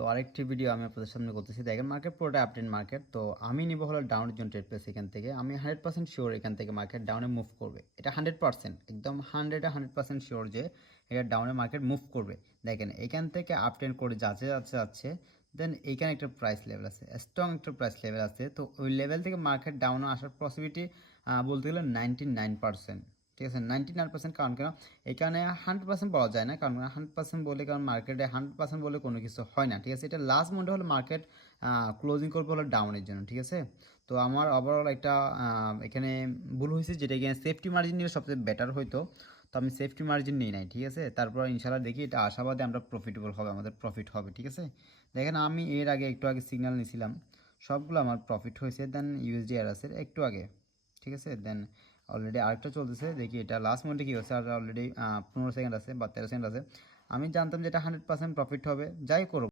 তো আরেকটি ভিডিও আমি আপনাদের সামনে করতেছি। দেখেন মার্কেট পুরোটা আপট্রেন্ড মার্কেট। তো আমি নিব হলো ডাউনের জন্য ট্রেড প্লেস এখান থেকে। আমি 100% শিওর এখান থেকে মার্কেট ডাউনে মুভ করবে। এটা 100% একদম 100% শিওর যে এটা ডাউনে মার্কেট মুভ করবে। দেখেন এখান থেকে আপট্রেন্ড করে যাচ্ছে দেন এইখানে একটা প্রাইস লেভেল আছে, স্ট্রং একটা প্রাইস লেভেল আছে। তো ওই লেভেল থেকে মার্কেট ডাউনে আসার পসিবিলিটি বলতে গেলে 99%। ঠিক আছে, 99%। কারণ কেন এখানে 100% বলা যায় না, কারণ 100% বলে, কারণ মার্কেটে 100% বলে কোনো কিছু হয় না। ঠিক আছে, এটা লাস্ট মোমেন্টে হলো মার্কেট ক্লোজিং করবে হলো ডাউনের জন্য। ঠিক আছে, তো আমার ওভারঅল একটা এখানে ভুল হয়েছে, যেটা এখানে সেফটি মার্জিন নিলে সবচেয়ে বেটার হইতো। তো আমি সেফটি মার্জিন নিই নাই। ঠিক আছে, তারপর ইনশাল্লাহ দেখি এটা আশাবাদে আমরা প্রফিটেবল হবে, আমাদের প্রফিট হবে। ঠিক আছে, দেখেন আমি এর আগে একটু আগে সিগন্যাল নিয়েছিলাম, সবগুলো আমার প্রফিট হয়েছে। দেন ইউএসডি আরএসের একটু আগে। ঠিক আছে, দেন অলরেডি আরেকটা চলতেছে, দেখি এটা লাস্ট মোমেন্টে কী হচ্ছে। আর অলরেডি 15 সেকেন্ড আছে বা 13 সেকেন্ড আছে। আমি জানতাম যে এটা 100% প্রফিট হবে, যাই করবো।